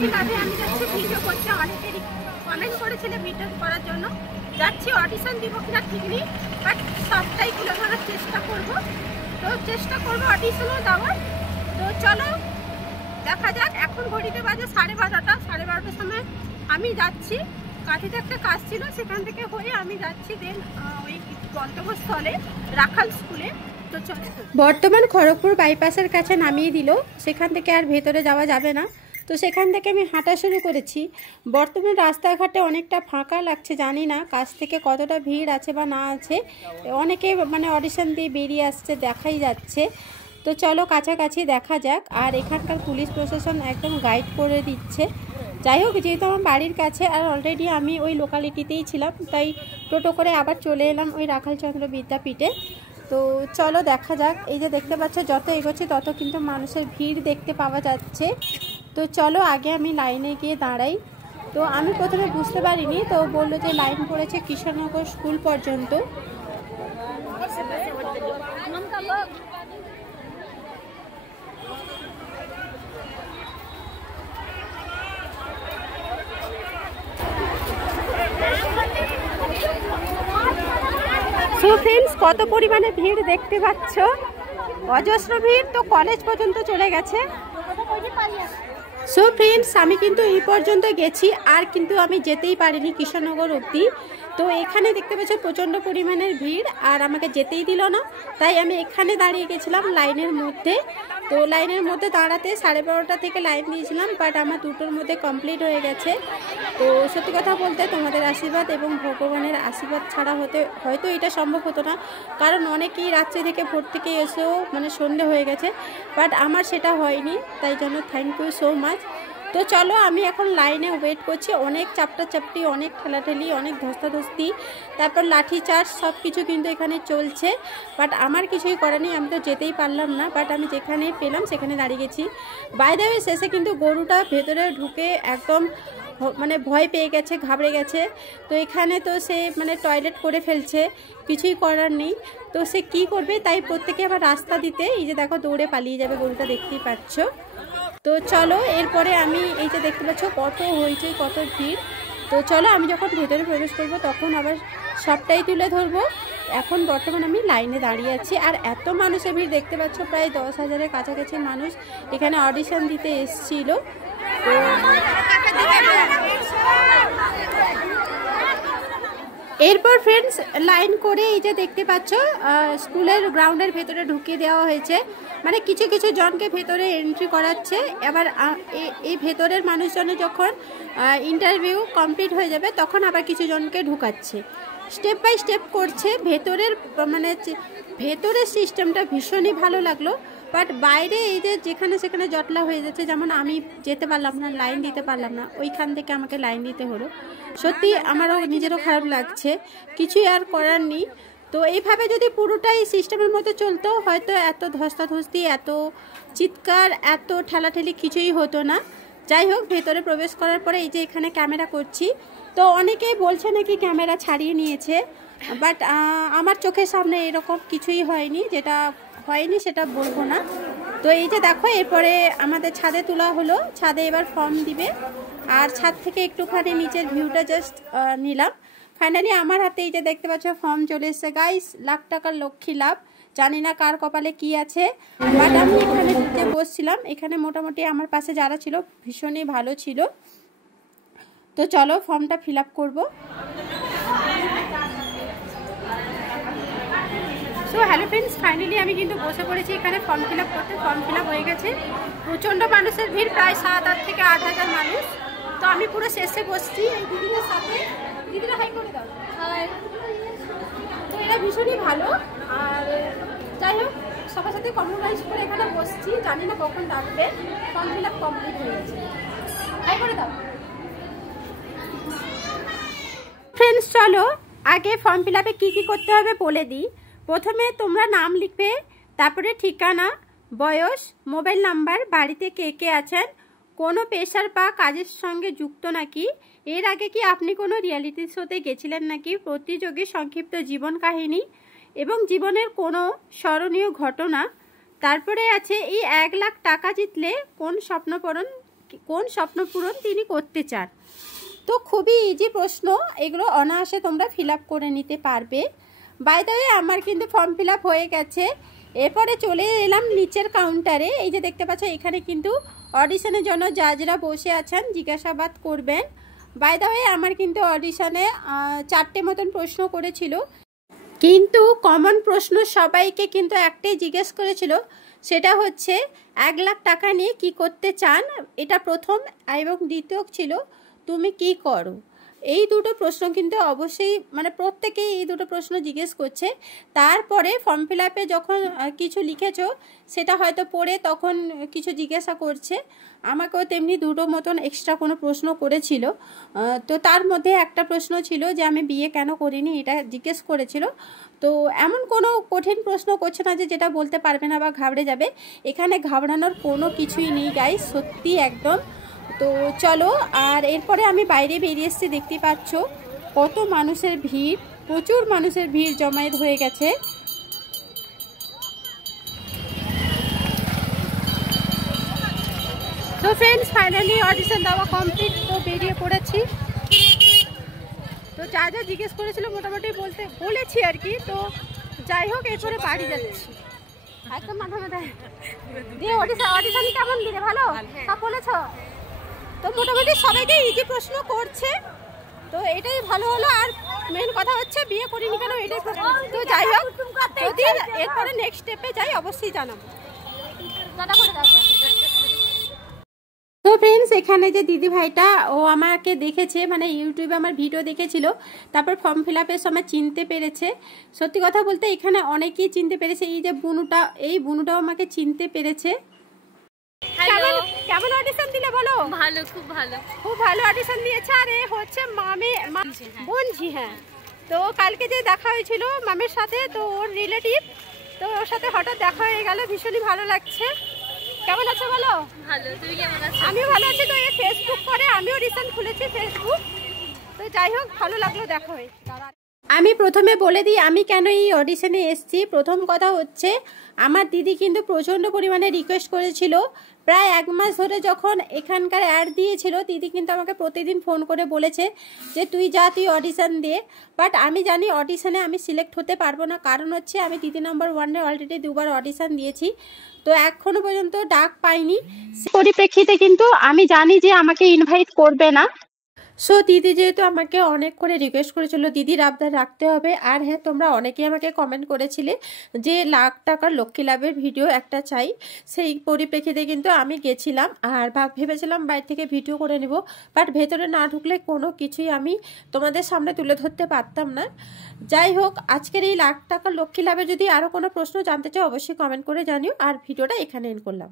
ক্লাবে আমি যাচ্ছি ভিডিও করতে, অনেকেরই কমেন্ট করেছিল ভিডিও করার জন্য। যাচ্ছি, অডিশন দিব কিনা ঠিক নেই, বাট সবটাই তুলে ধরার চেষ্টা করব। তো চেষ্টা করবো অডিশনও দেওয়ার। তো চলো দেখা যাক। এখন ঘড়িতে বাজে 12:30। 12:30টার সময় আমি যাচ্ছি। কাঠিতে একটা কাজ ছিল, সেখান থেকে হয়ে আমি যাচ্ছি দেন ওই গন্তব্যস্থলে রাখাল স্কুলে। তো চলো, বর্তমান খড়গপুর বাইপাসের কাছে নামিয়ে দিল, সেখান থেকে আর ভেতরে যাওয়া যাবে না। তো সেখান থেকে আমি হাঁটা শুরু করেছি। বর্তমান রাস্তাঘাটে অনেকটা ফাঁকা লাগছে, জানি না কাছ থেকে কতটা ভিড় আছে বা না আছে। অনেকে মানে অডিশন দিয়ে বেরিয়ে আসছে, দেখাই যাচ্ছে। তো চলো কাছাকাছি দেখা যাক। আর এখানকার পুলিশ প্রশাসন একদম গাইড করে দিচ্ছে। যাই হোক, যেহেতু আমার বাড়ির কাছে আর অলরেডি আমি ওই লোকালিটিতেই ছিলাম, তাই টোটো করে আবার চলে এলাম ওই রাখালচন্দ্র বিদ্যাপীঠে। তো চলো দেখা যাক। এই যে দেখতে পাচ্ছ, যত এগোচ্ছে তত কিন্তু মানুষের ভিড় দেখতে পাওয়া যাচ্ছে। তো চলো আগে আমি লাইনে গিয়ে দাঁড়াই। তো আমি প্রথমে বুঝতে পারিনি, তো বললো যে লাইন পড়েছে কৃষ্ণনগর স্কুল পর্যন্ত। সো ফ্রেন্ডস, কত পরিমাণে ভিড় দেখতে পাচ্ছ, অজস্র ভিড়। তো কলেজ পর্যন্ত চলে গেছে। সো ফ্রেন্ডস, আমি কিন্তু এই পর্যন্ত গেছি, আর কিন্তু আমি যেতেই পারিনি কৃষ্ণনগর অবধি। তো এখানে দেখতে পাচ্ছ প্রচণ্ড পরিমাণের ভিড়, আর আমাকে যেতেই দিল না, তাই আমি এখানে দাঁড়িয়ে গেছিলাম লাইনের মধ্যে। তো লাইনের মধ্যে দাঁড়াতে 12:30 থেকে লাইন দিয়েছিলাম, বাট আমার 2টোর মধ্যে কমপ্লিট হয়ে গেছে। তো সত্যি কথা বলতে তোমাদের আশীর্বাদ এবং ভগবানের আশীর্বাদ ছাড়া হয়তো এটা সম্ভব হতো না, কারণ অনেকেই রাত্রি থেকে ভোর থেকে এসেও মানে সন্ধে হয়ে গেছে, বাট আমার সেটা হয়নি। তাই জন্য থ্যাংক ইউ সো মাচ। তো চলো আমি এখন লাইনে ওয়েট করছি। অনেক চাপটাচাপটি, অনেক ঠেলাঠেলি, অনেক ধস্তাধস্তি, তারপর লাঠি চার্জ সব কিছু কিন্তু এখানে চলছে, বাট আমার কিছুই করার নেই। আমি তো যেতেই পারলাম না, বাট আমি যেখানে পেলাম সেখানে দাঁড়িয়ে গেছি। বাই দ্য ওয়ে, শেষে কিন্তু গরুটা ভেতরে ঢুকে একদম মানে ভয় পেয়ে গেছে, ঘাবড়ে গেছে। তো এখানে তো সে মানে টয়লেট করে ফেলছে, কিছুই করার নেই। তো সে কি করবে, তাই প্রত্যেকে আবার রাস্তা দিতে, এই যে দেখো দৌড়ে পালিয়ে যাবে গরুটা, দেখতেই পাচ্ছ। তো চলো এরপরে আমি এই যে দেখতে পাচ্ছ কত হয়েছে, কত ভিড়। তো চলো আমি যখন ভেতরে প্রবেশ করব তখন আবার সবটাই তুলে ধরবো। এখন বর্তমানে আমি লাইনে দাঁড়িয়ে আছি, আর এত মানুষের ভিড় দেখতে পাচ্ছ, প্রায় 10,000-এর কাছাকাছি মানুষ এখানে অডিশন দিতে এসেছিল। তো এরপর ফ্রেন্ডস লাইন করে এই যে দেখতে পাচ্ছ স্কুলের গ্রাউন্ডের ভেতরে ঢুকিয়ে দেওয়া হয়েছে। মানে কিছু কিছু জনকে ভেতরে এন্ট্রি করাচ্ছে। এবার এই ভেতরের মানুষজনের যখন ইন্টারভিউ কমপ্লিট হয়ে যাবে তখন আবার কিছু জনকে ঢুকাচ্ছে, স্টেপ বাই স্টেপ করছে। ভেতরের সিস্টেমটা ভীষণই ভালো লাগলো, বাট বাইরে এই যে যেখানে সেখানে জটলা হয়ে যাচ্ছে, যেমন আমি যেতে পারলাম না, লাইন দিতে পারলাম না, ওইখান থেকে আমাকে লাইন দিতে হলো। সত্যি আমারও নিজেরও খারাপ লাগছে, কিছুই আর করার নেই। তো এইভাবে যদি পুরোটাই সিস্টেমের মধ্যে চলতো, হয়তো এত ধস্তাধস্তি, এত চিৎকার, এত ঠেলাঠেলি কিছুই হতো না। যাই হোক, ভেতরে প্রবেশ করার পরে এই যে এখানে ক্যামেরা করছি, তো অনেকেই বলছে নাকি ক্যামেরা ছাড়িয়ে নিয়েছে, বাট আমার চোখের সামনে এরকম কিছুই হয়নি। যেটা হয়নি সেটা বলবো না। তো এই যে দেখো, এরপরে আমাদের ছাদে তোলা হলো, ছাদে এবার ফর্ম দিবে, আর ছাদ থেকে একটুখানি নিচের ভিউটা জাস্ট নিলাম। ফাইনালি আমার হাতে এই যে দেখতে পাচ্ছ ফর্ম চলে এসেছে গাইস। লাখ টাকার লক্ষ্মী লাভ, জানি না কার কপালে কি আছে, বাট আমি এখানে যে বসছিলাম, এখানে মোটামুটি আমার পাশে যারা ছিল ভীষণই ভালো ছিল। তো চলো ফর্মটা ফিল আপ করবো। সো হ্যালো ফ্রেন্ডস, ফাইনালি আমি কিন্তু বসে পড়েছি এখানে ফর্ম ফিল আপ করতে। ফর্ম ফিল আপ হয়ে গেছে, প্রচণ্ড মানুষের ভিড়, প্রায় 7,000 থেকে 8,000 মানুষ। তো আমি পুরো শেষে বসছি এই দিদিদের সাথে। দিদিরা হাই করে দাও। তো এরা ভীষণই ভালো, আর যাই হোক সবার সাথে কম্প্রোমাইজ করে এখানে বসছি, জানি না কখন ডাকবে। ফর্ম ফিল আপ কমপ্লিট হয়ে গেছে, হাই করে দাও। ফ্রেন্ডস চলো আগে ফর্ম ফিল আপে কী কী করতে হবে বলে দিই। প্রথমে তোমরা নাম লিখবে, তারপরে ঠিকানা, বয়স, মোবাইল নাম্বার, বাড়িতে কে কে আছেন, কোনো পেশার বা কাজের সঙ্গে যুক্ত নাকি, এর আগে কি আপনি কোনো রিয়েলিটি শোতে গেছিলেন নাকি, প্রতিযোগী সংক্ষিপ্ত জীবন কাহিনী এবং জীবনের কোনো স্মরণীয় ঘটনা। তারপরে আছে এই 1 লাখ টাকা জিতলে কোন স্বপ্ন পূরণ কোন স্বপ্ন পূরণ তিনি করতে চান। তো খুবই ইজি প্রশ্ন, এগুলো অনায়াসে তোমরা ফিল আপ করে নিতে পারবে। বাই দ্য ওয়ে আমার কিন্তু ফর্ম ফিল আপ হয়ে গেছে। এরপরে চলে এলাম নিচের কাউন্টারে। এই যে দেখতে পাচ্ছ এখানে কিন্তু অডিশনের জন্য জাজরা বসে আছেন, জিজ্ঞাসাবাদ করবেন। বাই দ্য ওয়ে আমার কিন্তু অডিশনে 4টে মতন প্রশ্ন করেছিল, কিন্তু কমন প্রশ্ন সবাইকে কিন্তু একটাই জিজ্ঞেস করেছিল, সেটা হচ্ছে 1 লাখ টাকা নিয়ে কি করতে চান। এটা প্রথম, এবং দ্বিতীয় ছিল তুমি কি করো। এই দুটো প্রশ্ন কিন্তু অবশ্যই মানে প্রত্যেকেই এই দুটো প্রশ্ন জিজ্ঞেস করছে। তারপরে ফর্ম ফিল আপে যখন কিছু লিখেছো সেটা হয়তো পড়ে তখন কিছু জিজ্ঞাসা করছে। আমাকেও তেমনি দুটো মতন এক্সট্রা কোনো প্রশ্ন করেছিল। তো তার মধ্যে একটা প্রশ্ন ছিল যে আমি বিয়ে কেন করিনি, এটা জিজ্ঞেস করেছিল। তো এমন কোনো কঠিন প্রশ্ন করছে না যে যেটা বলতে পারবে না বা ঘাবড়ে যাবে। এখানে ঘাবড়ানোর কোনো কিছুই নেই গাইস, সত্যি একদম। তো চলো, আর এরপরে আমি বাইরে বেরিয়ে এসেছি, দেখতে পাচ্ছ কত মানুষের ভিড়, প্রচুর মানুষের ভিড় জমায়েত হয়ে গেছে। তো ফ্রেন্ডস ফাইনালি অডিশন দেওয়া কমপ্লিট, তো বেরিয়ে পড়েছি। তো যা যা জিজ্ঞেস করেছিল মোটামুটি বলেছি আর কি। তো যাই হোক, এরপরে বাড়ি যাচ্ছি একদম মাথা মাথায় দিয়ে। অডিশন কেমন দিলে? ভালো সব বলেছ? তো মোটামুটি সবাইকে ইজি প্রশ্ন করছে, তো এটাই ভালো হলো। আর মেন কথা হচ্ছে বিয়ে করিনি কেন, এটাই প্রশ্ন। তো যাই হোক, যদি এরপরে নেক্সট স্টেপে যাই অবশ্যই জানাবো। তো ফ্রেন্ডস এখানে যে দিদি ভাইটা, ও আমাকে দেখেছে, মানে ইউটিউবে আমার ভিডিও দেখেছিল, তারপর ফর্ম ফিল আপের সময় চিনতে পেরেছে। সত্যি কথা বলতে এখানে অনেকেই চিনতে পেরেছে। এই যে বুনুটা, এই বুনুটাও আমাকে চিনতে পেরেছে। কেমন অডিশন দিলে বলো? ভালো, খুব ভালো, খুব ভালো অডিশন দিয়েছে। আর এ হচ্ছে বোনঝি। হ্যাঁ, তো কালকে যে দেখা হয়েছিল মামের সাথে, তো ওর রিলেটিভ, তো ওর সাথে হঠাৎ দেখা হয়ে গেল, ভীষণই ভালো লাগছে। কেমন আছো বলো? ভালো, তুমি কেমন আছো? আমিও ভালো আছি। তো এই ফেসবুক করে আমিও রিসেন্ট খুলেছি ফেসবুক। তো যাই হোক, ভালো লাগলো দেখা হয়ে। আমি প্রথমে বলে দিই আমি কেন এই অডিশনে এসেছি। প্রথম কথা হচ্ছে আমার দিদি কিন্তু প্রচণ্ড পরিমাণে রিকোয়েস্ট করেছিল। প্রায় 1 মাস ধরে যখন এখানকার অ্যাড দিয়েছিল, দিদি কিন্তু আমাকে প্রতিদিন ফোন করে বলেছে যে তুই যা, তুই অডিশন দে। বাট আমি জানি অডিশনে আমি সিলেক্ট হতে পারবো না, কারণ হচ্ছে আমি দিদি নাম্বার 1-এ অলরেডি 2বার অডিশন দিয়েছি, তো এখনো পর্যন্ত ডাক পাইনি। পরিপ্রেক্ষিতে কিন্তু আমি জানি যে আমাকে ইনভাইট করবে না। সো দিদি যেহেতু আমাকে অনেক করে রিকোয়েস্ট করেছিল, দিদির আবদার রাখতে হবে। আর হ্যাঁ, তোমরা অনেকেই আমাকে কমেন্ট করেছিলে যে 1 লাখ টাকার লক্ষ্মী লাভের ভিডিও একটা চাই। সেই পরিপ্রেক্ষিতে কিন্তু আমি গেছিলাম, আর ভেবেছিলাম বাইরে থেকে ভিডিও করে নেব, বাট ভেতরে না ঢুকলে কোনো কিছুই আমি তোমাদের সামনে তুলে ধরতে পারতাম না। যাই হোক, আজকের এই 1 লাখ টাকার লক্ষ্মী লাভে যদি আরও কোনো প্রশ্ন জানতে চাও অবশ্যই কমেন্ট করে জানিও। আর ভিডিওটা এখানে এন্ড করলাম।